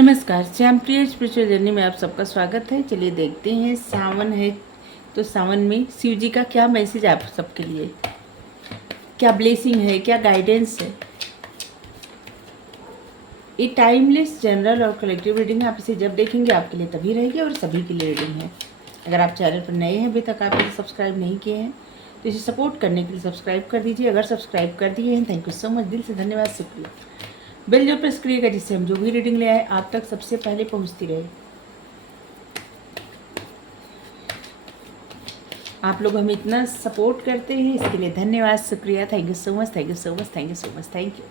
नमस्कार, श्यामप्रिय spiritual journey में आप सबका स्वागत है। चलिए देखते हैं, सावन है तो सावन में शिव जी का क्या मैसेज आप सबके लिए, क्या ब्लेसिंग है, क्या गाइडेंस है। ये टाइमलेस जनरल और कलेक्टिव रीडिंग है। आप इसे जब देखेंगे आपके लिए तभी रहेगी और सभी के लिए रीडिंग है। अगर आप चैनल पर नए हैं, अभी तक आप इसे सब्सक्राइब नहीं किए हैं तो इसे सपोर्ट करने के लिए सब्सक्राइब कर दीजिए। अगर सब्सक्राइब कर दिए हैं, थैंक यू सो मच, दिल से धन्यवाद, शुक्रिया। बेल जो प्रेस करिएगा जिससे हम जो भी रीडिंग ले आए आप तक सबसे पहले पहुंचती रहे। आप लोग हमें इतना सपोर्ट करते हैं, इसके लिए धन्यवाद, शुक्रिया, thank you so much, thank you so much, thank you so much, thank you.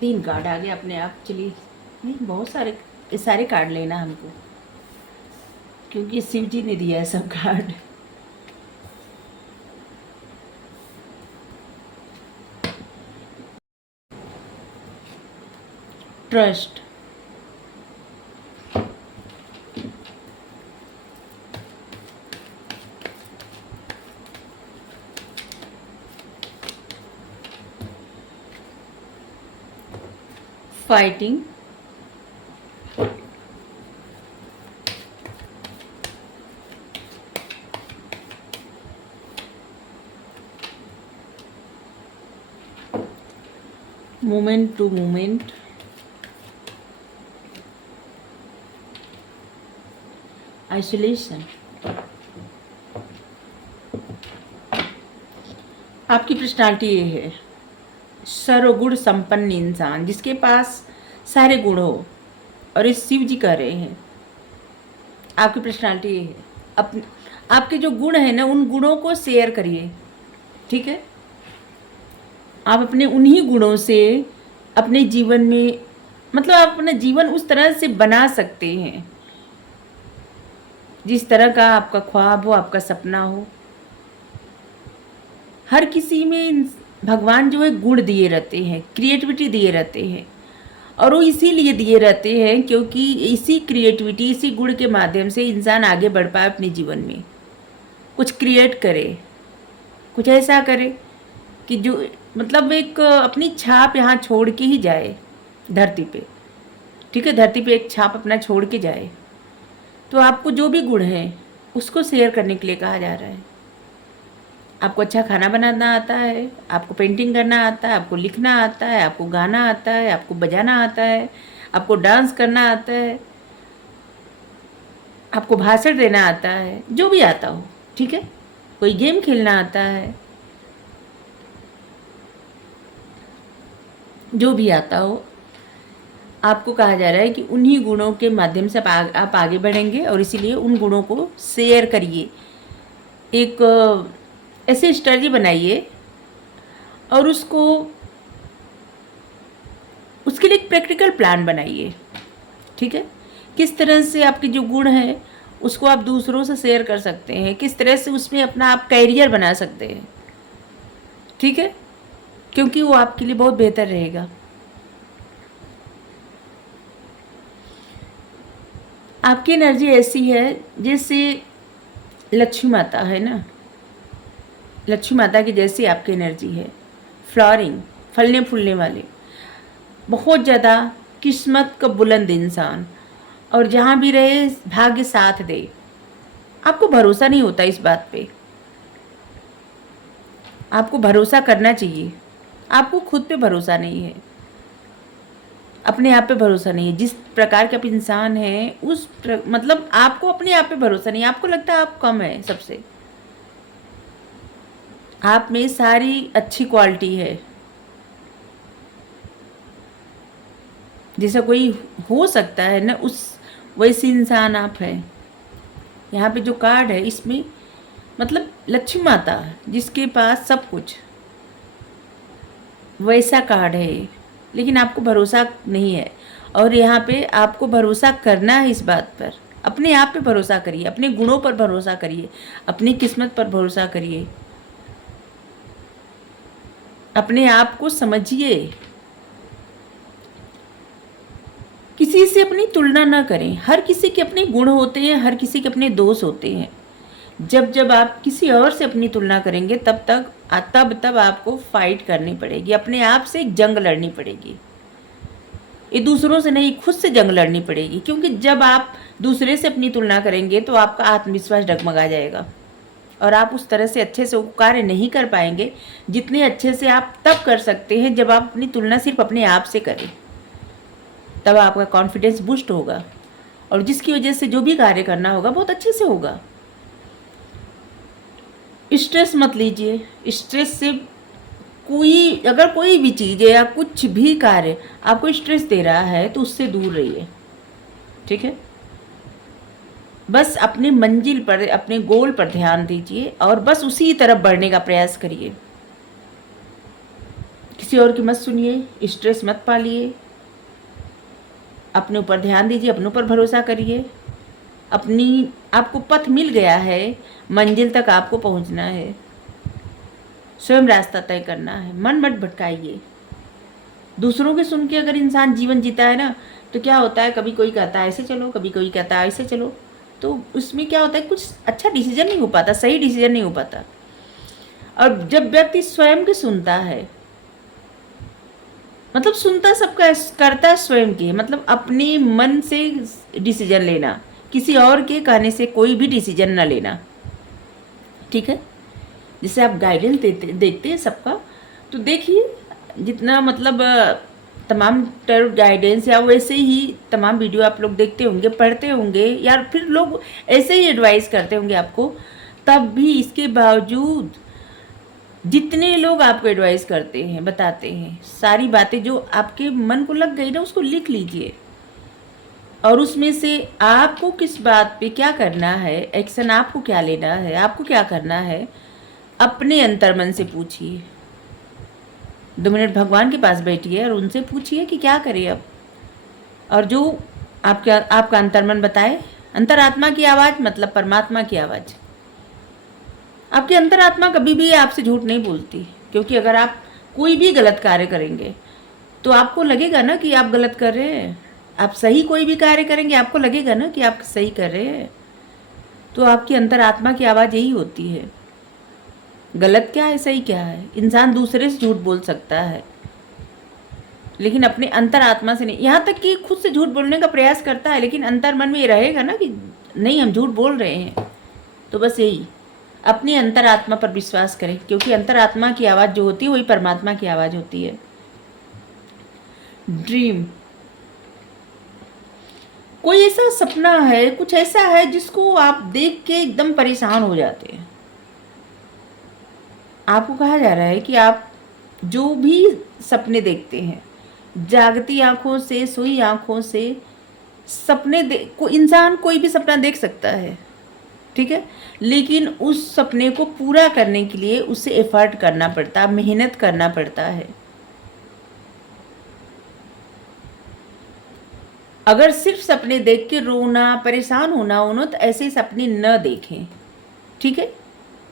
3 card आ गए अपने आप। चलिए, नहीं बहुत सारे, ये सारे कार्ड लेना हमको, क्योंकि शिव जी ने दिया है सब card. Trust, fighting, moment to moment, isolation. आपकी पर्सनालिटी ये है, सर्वगुण संपन्न इंसान जिसके पास सारे गुण हो, और ये शिव जी कह रहे हैं आपकी पर्सनालिटी ये है। आपके जो गुण है ना, उन गुणों को शेयर करिए, ठीक है। आप अपने उन्हीं गुणों से अपने जीवन में, मतलब आप अपना जीवन उस तरह से बना सकते हैं जिस तरह का आपका ख्वाब हो, आपका सपना हो। हर किसी में भगवान जो है गुण दिए रहते हैं, क्रिएटिविटी दिए रहते हैं, और वो इसीलिए दिए रहते हैं क्योंकि इसी क्रिएटिविटी, इसी गुण के माध्यम से इंसान आगे बढ़ पाए, अपने जीवन में कुछ क्रिएट करे, कुछ ऐसा करे कि जो मतलब एक अपनी छाप यहाँ छोड़ के ही जाए धरती पे, ठीक है। धरती पे एक छाप अपना छोड़ के जाए। तो आपको जो भी गुण है उसको शेयर करने के लिए कहा जा रहा है। आपको अच्छा खाना बनाना आता है, आपको पेंटिंग करना आता है, आपको लिखना आता है, आपको गाना आता है, आपको बजाना आता है, आपको डांस करना आता है, आपको भाषण देना आता है, जो भी आता हो, ठीक है। कोई गेम खेलना आता है, जो भी आता हो, आपको कहा जा रहा है कि उन्हीं गुणों के माध्यम से आप आगे बढ़ेंगे, और इसीलिए उन गुणों को शेयर करिए। एक ऐसे स्ट्रेटजी बनाइए और उसके लिए एक प्रैक्टिकल प्लान बनाइए, ठीक है। किस तरह से आपके जो गुण हैं उसको आप दूसरों से शेयर कर सकते हैं, किस तरह से उसमें अपना आप कैरियर बना सकते हैं, ठीक है, क्योंकि वो आपके लिए बहुत बेहतर रहेगा। आपकी एनर्जी ऐसी है जैसे लक्ष्मी माता है ना, लक्ष्मी माता की जैसी आपकी एनर्जी है। फ्लावरिंग, फलने फूलने वाले, बहुत ज़्यादा किस्मत का बुलंद इंसान, और जहाँ भी रहे भाग्य साथ दे। आपको भरोसा नहीं होता इस बात पे, आपको भरोसा करना चाहिए। आपको खुद पे भरोसा नहीं है, अपने आप पे भरोसा नहीं है। जिस प्रकार के आप इंसान हैं मतलब आपको अपने आप पे भरोसा नहीं है। आपको लगता है आप कम है सबसे, आप में सारी अच्छी क्वालिटी है। जैसा कोई हो सकता है ना, उस वैसे इंसान आप हैं। यहाँ पे जो कार्ड है इसमें मतलब लक्ष्मी माता जिसके पास सब कुछ, वैसा कार्ड है, लेकिन आपको भरोसा नहीं है। और यहाँ पे आपको भरोसा करना है इस बात पर। अपने आप पे भरोसा करिए, अपने गुणों पर भरोसा करिए, अपनी किस्मत पर भरोसा करिए, अपने आप को समझिए। किसी से अपनी तुलना ना करें। हर किसी के अपने गुण होते हैं, हर किसी के अपने दोष होते हैं, जब जब आप किसी और से अपनी तुलना करेंगे तब आपको फाइट करनी पड़ेगी, अपने आप से एक जंग लड़नी पड़ेगी। ये दूसरों से नहीं, खुद से जंग लड़नी पड़ेगी, क्योंकि जब आप दूसरे से अपनी तुलना करेंगे तो आपका आत्मविश्वास डगमगा जाएगा और आप उस तरह से अच्छे से वो कार्य नहीं कर पाएंगे जितने अच्छे से आप तब कर सकते हैं जब आप अपनी तुलना सिर्फ अपने आप से करें। तब आपका कॉन्फिडेंस बूस्ट होगा और जिसकी वजह से जो भी कार्य करना होगा बहुत अच्छे से होगा। स्ट्रेस मत लीजिए। स्ट्रेस से अगर कोई भी चीज़ है या कुछ भी कार्य आपको स्ट्रेस दे रहा है तो उससे दूर रहिए, ठीक है। बस अपनी मंजिल पर, अपने गोल पर ध्यान दीजिए और बस उसी तरफ बढ़ने का प्रयास करिए। किसी और की मत सुनिए, स्ट्रेस मत पालिए, अपने ऊपर ध्यान दीजिए, अपने ऊपर भरोसा करिए। आपको पथ मिल गया है, मंजिल तक आपको पहुंचना है, स्वयं रास्ता तय करना है। मन मत भटकाइए। दूसरों के सुन के अगर इंसान जीवन जीता है ना तो क्या होता है, कभी कोई कहता है ऐसे चलो, कभी कोई कहता है ऐसे चलो, तो उसमें क्या होता है, कुछ अच्छा डिसीजन नहीं हो पाता, सही डिसीजन नहीं हो पाता। और जब व्यक्ति स्वयं के सुनता है, मतलब सुनता सबका, करता स्वयं के, मतलब अपने मन से डिसीजन लेना, किसी और के कहने से कोई भी डिसीजन ना लेना, ठीक है। जिससे आप गाइडेंस देखते हैं सबका, तो देखिए जितना मतलब तमाम टर्म गाइडेंस या वैसे ही तमाम वीडियो आप लोग देखते होंगे, पढ़ते होंगे, या फिर लोग ऐसे ही एडवाइस करते होंगे आपको, तब भी इसके बावजूद जितने लोग आपको एडवाइस करते हैं, बताते हैं, सारी बातें जो आपके मन को लग गई ना उसको लिख लीजिए और उसमें से आपको किस बात पे क्या करना है, एक्शन आपको क्या लेना है, आपको क्या करना है, अपने अंतर्मन से पूछिए। 2 मिनट भगवान के पास बैठिए और उनसे पूछिए कि क्या करें अब, और जो आपका अंतर्मन बताए, अंतरात्मा की आवाज़ मतलब परमात्मा की आवाज़। आपकी अंतरात्मा कभी भी आपसे झूठ नहीं बोलती, क्योंकि अगर आप कोई भी गलत कार्य करेंगे तो आपको लगेगा ना कि आप गलत कर रहे हैं। आप सही कोई भी कार्य करेंगे आपको लगेगा ना कि आप सही कर रहे हैं। तो आपकी अंतरात्मा की आवाज़ यही होती है। गलत क्या है, सही क्या है। इंसान दूसरे से झूठ बोल सकता है लेकिन अपने अंतरात्मा से नहीं। यहाँ तक कि खुद से झूठ बोलने का प्रयास करता है लेकिन अंतर मन में ये रहेगा ना कि नहीं, हम झूठ बोल रहे हैं। तो बस यही, अपनी अंतरात्मा पर विश्वास करें, क्योंकि अंतरात्मा की आवाज़ जो होती है वही परमात्मा की आवाज़ होती है। ड्रीम, कोई ऐसा सपना है, कुछ ऐसा है जिसको आप देख के एकदम परेशान हो जाते हैं। आपको कहा जा रहा है कि आप जो भी सपने देखते हैं, जागती आंखों से, सोई आंखों से सपने इंसान कोई भी सपना देख सकता है, ठीक है, लेकिन उस सपने को पूरा करने के लिए उसे एफर्ट करना पड़ता है, मेहनत करना पड़ता है। अगर सिर्फ सपने देख के रोना, परेशान होना हो तो ऐसे सपने न देखें, ठीक है।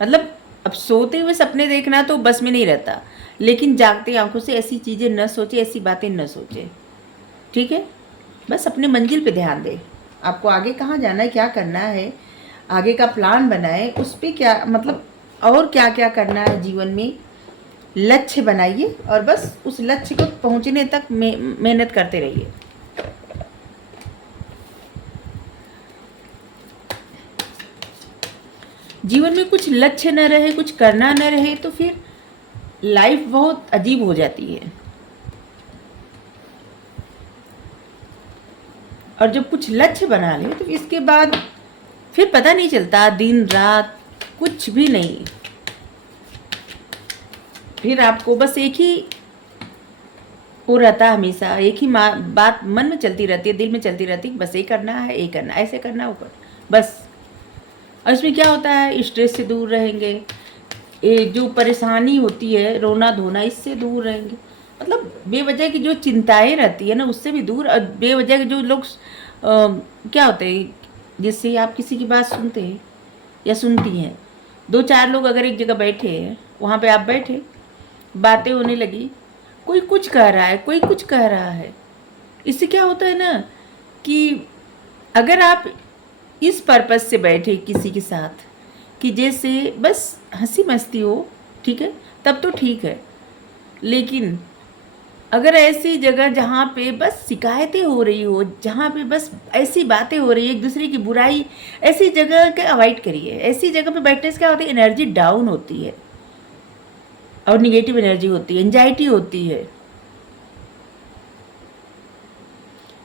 मतलब अब सोते हुए सपने देखना तो बस में नहीं रहता, लेकिन जागते आंखों से ऐसी चीज़ें न सोचे, ऐसी बातें न सोचे, ठीक है। बस अपने मंजिल पे ध्यान दें। आपको आगे कहाँ जाना है, क्या करना है, आगे का प्लान बनाएं, उस पर क्या मतलब और क्या क्या करना है जीवन में, लक्ष्य बनाइए और बस उस लक्ष्य को पहुँचने तक मेहनत करते रहिए। जीवन में कुछ लक्ष्य न रहे, कुछ करना न रहे तो फिर लाइफ बहुत अजीब हो जाती है। और जब कुछ लक्ष्य बना ले तो इसके बाद फिर पता नहीं चलता, दिन रात कुछ भी नहीं, फिर आपको बस एक ही वो रहता है, हमेशा एक ही बात मन में चलती रहती है, दिल में चलती रहती है, बस ये करना है, ये करना, ऐसे करना, ऊपर बस। और इसमें क्या होता है, स्ट्रेस से दूर रहेंगे, ये जो परेशानी होती है, रोना धोना, इससे दूर रहेंगे। मतलब बेवजह की जो चिंताएं रहती है ना उससे भी दूर। और बेवजह के जो लोग क्या होते हैं, जिससे आप किसी की बात सुनते हैं या सुनती हैं, 2-4 लोग अगर एक जगह बैठे हैं, वहाँ पे आप बैठे, बातें होने लगी, कोई कुछ कह रहा है, कोई कुछ कह रहा है, इससे क्या होता है ना कि अगर आप इस पर्पस से बैठे किसी के साथ कि जैसे बस हंसी मस्ती हो, ठीक है, तब तो ठीक है। लेकिन अगर ऐसी जगह जहाँ पे बस शिकायतें हो रही हो, जहाँ पे बस ऐसी बातें हो रही है, एक दूसरे की बुराई, ऐसी जगह के अवॉइड करिए। ऐसी जगह पे बैठने से क्या होता है, एनर्जी डाउन होती है और निगेटिव एनर्जी होती है, एंजाइटी होती है।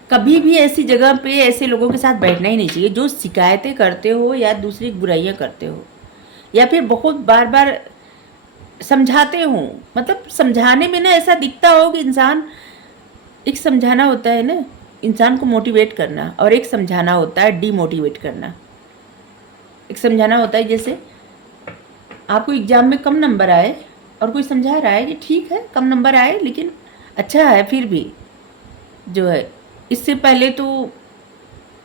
कभी भी ऐसी जगह पे ऐसे लोगों के साथ बैठना ही नहीं चाहिए जो शिकायतें करते हो या दूसरी बुराइयां करते हो, या फिर बहुत बार बार समझाते हो। मतलब समझाने में ना ऐसा दिखता हो कि इंसान, एक समझाना होता है ना इंसान को मोटिवेट करना, और एक समझाना होता है डीमोटिवेट करना। एक समझाना होता है जैसे आपको एग्जाम में कम नंबर आए और कोई समझा रहा है कि ठीक है कम नंबर आए लेकिन अच्छा है, फिर भी जो है इससे पहले तो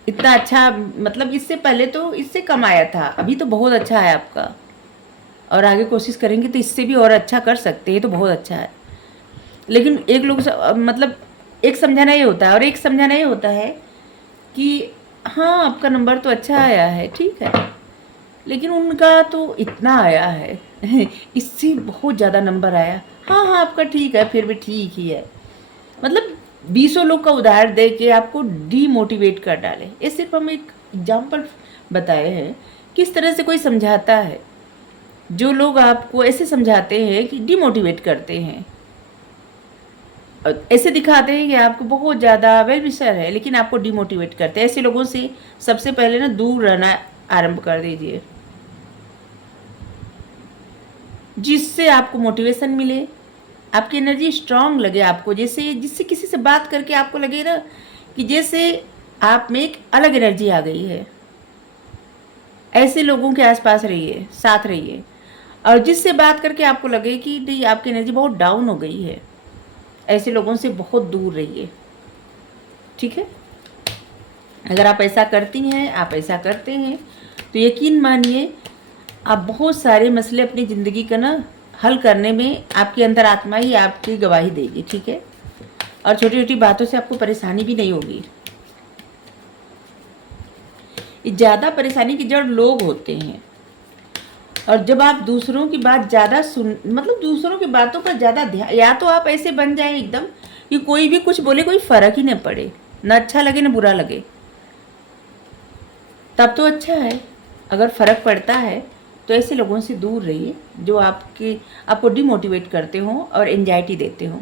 इतना अच्छा, मतलब इससे पहले तो इससे कम आया था, अभी तो बहुत अच्छा है आपका, और आगे कोशिश करेंगे तो इससे भी और अच्छा कर सकते हैं, तो बहुत अच्छा है। लेकिन एक लोग मतलब एक समझाना ये होता है, और एक समझाना ये होता है कि हाँ आपका नंबर तो अच्छा आया है, ठीक है, लेकिन उनका तो इतना आया है इससे बहुत ज़्यादा नंबर आया, हाँ हाँ आपका ठीक है, फिर भी ठीक ही है। मतलब बीसों लोग का उदाहरण दे के आपको डीमोटिवेट कर डाले। ये सिर्फ हम एक एग्जाम्पल बताए हैं किस तरह से कोई समझाता है। जो लोग आपको ऐसे समझाते हैं कि डीमोटिवेट करते हैं, ऐसे दिखाते हैं कि आपको बहुत ज़्यादा वेल विशर है, लेकिन आपको डिमोटिवेट करते हैं। ऐसे लोगों से सबसे पहले ना दूर रहना आरंभ कर दीजिए, जिससे आपको मोटिवेशन मिले, आपकी एनर्जी स्ट्रांग लगे आपको, जैसे जिससे किसी से बात करके आपको लगे ना कि जैसे आप में एक अलग एनर्जी आ गई है। ऐसे लोगों के आसपास रहिए, साथ रहिए, और जिससे बात करके आपको लगे कि नहीं आपकी एनर्जी बहुत डाउन हो गई है, ऐसे लोगों से बहुत दूर रहिए, ठीक है। अगर आप ऐसा करती हैं, आप ऐसा करते हैं, तो यकीन मानिए आप बहुत सारे मसले अपनी ज़िंदगी का ना हल करने में आपकी अंदर आत्मा ही आपकी गवाही देगी, ठीक है। और छोटी छोटी बातों से आपको परेशानी भी नहीं होगी। ज़्यादा परेशानी की जड़ लोग होते हैं, और जब आप दूसरों की बात ज़्यादा मतलब दूसरों की बातों पर ज़्यादा ध्यान, या तो आप ऐसे बन जाएं एकदम कि कोई भी कुछ बोले कोई फ़र्क ही न पड़े, ना अच्छा लगे ना बुरा लगे, तब तो अच्छा है। अगर फ़र्क पड़ता है तो ऐसे लोगों से दूर रहिए जो आपको डिमोटिवेट करते हों और एंजाइटी देते हों।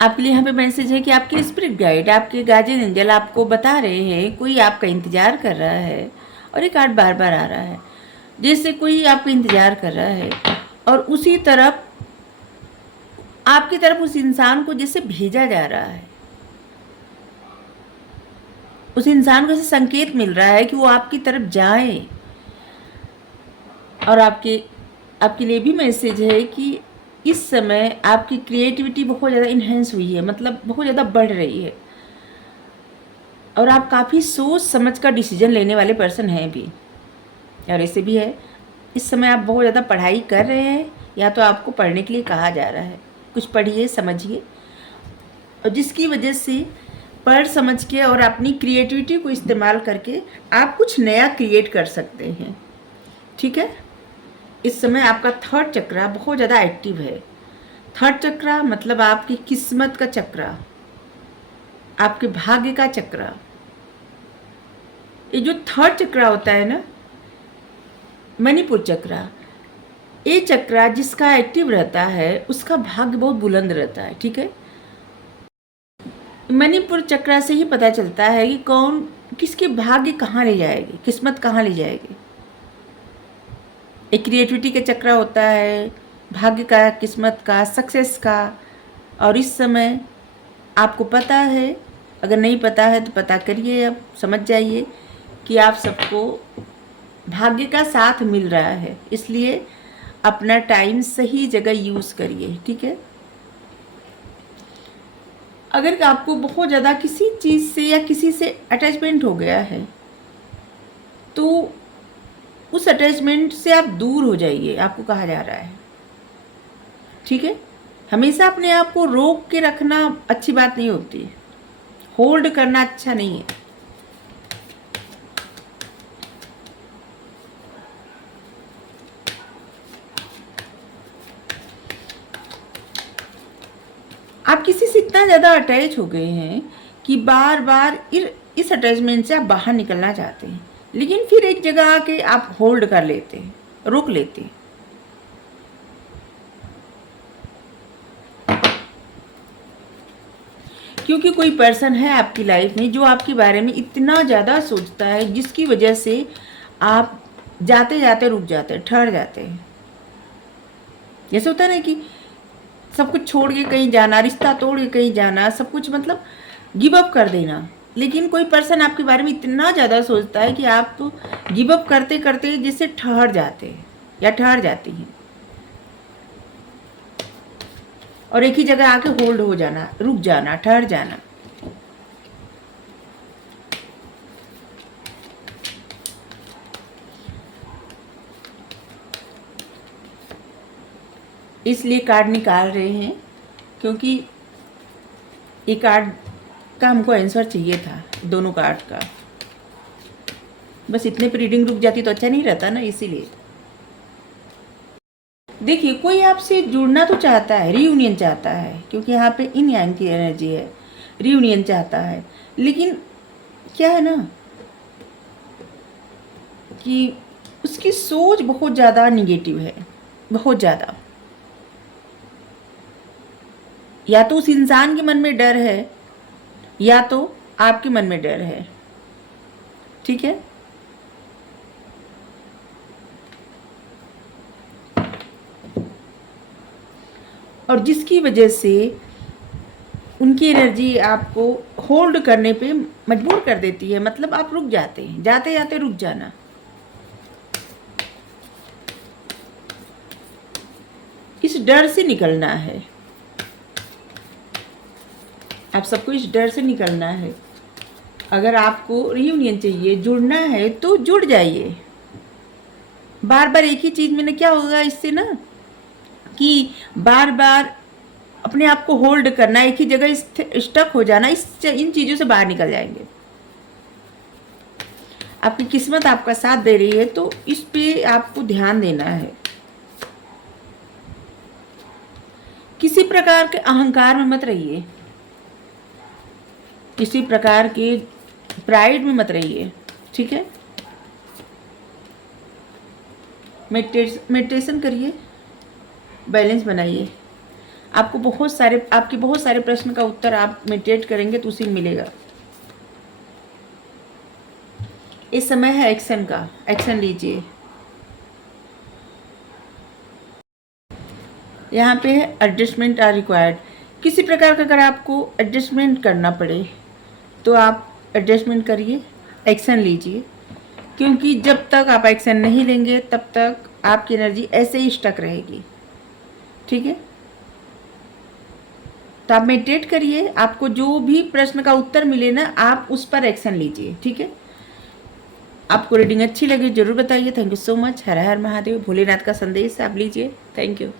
आपके लिए यहाँ पे मैसेज है कि आपके स्पिरिट गाइड, आपके गार्जियन एंजल आपको बता रहे हैं कोई आपका इंतज़ार कर रहा है, और ये कार्ड बार बार आ रहा है जैसे कोई आपका इंतज़ार कर रहा है, और उसी तरफ आपकी तरफ उस इंसान को जैसे भेजा जा रहा है। उस इंसान को ऐसे संकेत मिल रहा है कि वो आपकी तरफ जाए। और आपके लिए भी मैसेज है कि इस समय आपकी क्रिएटिविटी बहुत ज़्यादा इन्हेंस हुई है, मतलब बहुत ज़्यादा बढ़ रही है, और आप काफ़ी सोच समझ कर डिसीजन लेने वाले पर्सन हैं भी। और ऐसे भी है इस समय आप बहुत ज़्यादा पढ़ाई कर रहे हैं, या तो आपको पढ़ने के लिए कहा जा रहा है, कुछ पढ़िए समझिए, और जिसकी वजह से पढ़ समझ के और अपनी क्रिएटिविटी को इस्तेमाल करके आप कुछ नया क्रिएट कर सकते हैं, ठीक है। इस समय आपका थर्ड चक्रा बहुत ज़्यादा एक्टिव है। थर्ड चक्रा मतलब आपकी किस्मत का चक्रा, आपके भाग्य का चक्रा। ये जो थर्ड चक्रा होता है ना, मणिपुर चक्रा, ये चक्रा जिसका एक्टिव रहता है उसका भाग्य बहुत बुलंद रहता है, ठीक है। मणिपुर चक्रा से ही पता चलता है कि कौन किसके भाग्य कहाँ ले जाएगी, किस्मत कहाँ ले जाएगी। एक क्रिएटिविटी का चक्रा होता है, भाग्य का, किस्मत का, सक्सेस का। और इस समय आपको पता है अगर नहीं पता है तो पता करिए, अब समझ जाइए कि आप सबको भाग्य का साथ मिल रहा है, इसलिए अपना टाइम सही जगह यूज़ करिए, ठीक है। अगर आपको बहुत ज़्यादा किसी चीज़ से या किसी से अटैचमेंट हो गया है तो उस अटैचमेंट से आप दूर हो जाइए, आपको कहा जा रहा है, ठीक है। हमेशा अपने आप को रोक के रखना अच्छी बात नहीं होती, होल्ड करना अच्छा नहीं है। आप किसी से इतना ज़्यादा अटैच हो गए हैं कि बार बार इस अटैचमेंट से आप बाहर निकलना चाहते हैं, लेकिन फिर एक जगह आके आप होल्ड कर लेते हैं, रोक लेते हैं। क्योंकि कोई पर्सन है आपकी लाइफ में जो आपके बारे में इतना ज़्यादा सोचता है, जिसकी वजह से आप जाते जाते रुक जाते हैं, ठहर जाते हैं। जैसे होता है ना कि सब कुछ छोड़ के कहीं जाना, रिश्ता तोड़ के कहीं जाना, सब कुछ मतलब गिव अप कर देना। लेकिन कोई पर्सन आपके बारे में इतना ज़्यादा सोचता है कि आप गिव अप करते करते जैसे ठहर जाते हैं या ठहर जाती हैं, और एक ही जगह आके होल्ड हो जाना, रुक जाना, ठहर जाना। इसलिए कार्ड निकाल रहे हैं क्योंकि ये कार्ड का हमको आंसर चाहिए था, दोनों कार्ड का। बस इतने पर रीडिंग रुक जाती तो अच्छा नहीं रहता ना, इसीलिए। देखिए, कोई आपसे जुड़ना तो चाहता है, रीयूनियन चाहता है, क्योंकि यहाँ पे इन यांग की एनर्जी है, रीयूनियन चाहता है। लेकिन क्या है ना कि उसकी सोच बहुत ज़्यादा निगेटिव है, बहुत ज़्यादा। या तो उस इंसान के मन में डर है या तो आपके मन में डर है, ठीक है। और जिसकी वजह से उनकी एनर्जी आपको होल्ड करने पे मजबूर कर देती है, मतलब आप रुक जाते हैं, जाते जाते रुक जाना। इस डर से निकलना है, आप सबको इस डर से निकलना है। अगर आपको रियूनियन चाहिए, जुड़ना है तो जुड़ जाइए। बार बार एक ही चीज़ में क्या होगा इससे ना कि बार बार अपने आप को होल्ड करना, एक ही जगह स्टक हो जाना, इन चीज़ों से बाहर निकल जाएंगे। आपकी किस्मत आपका साथ दे रही है तो इस पे आपको ध्यान देना है। किसी प्रकार के अहंकार में मत रहिए, किसी प्रकार के प्राइड में मत रहिए, ठीक है। मेडिटेशन करिए, बैलेंस बनाइए। आपको आपके बहुत सारे प्रश्न का उत्तर आप मेडिटेट करेंगे तो उसी में मिलेगा। इस समय है एक्शन का, एक्शन लीजिए। यहाँ पे है एडजस्टमेंट आर रिक्वायर्ड। किसी प्रकार का अगर आपको एडजस्टमेंट करना पड़े तो आप एडजस्टमेंट करिए, एक्शन लीजिए। क्योंकि जब तक आप एक्शन नहीं लेंगे तब तक आपकी एनर्जी ऐसे ही स्टक रहेगी, ठीक है। तो आप मेडिटेट करिए, आपको जो भी प्रश्न का उत्तर मिले ना आप उस पर एक्शन लीजिए, ठीक है। आपको रीडिंग अच्छी लगी जरूर बताइए। Thank you so much. हर हर महादेव। भोलेनाथ का संदेश आप लीजिए। Thank you.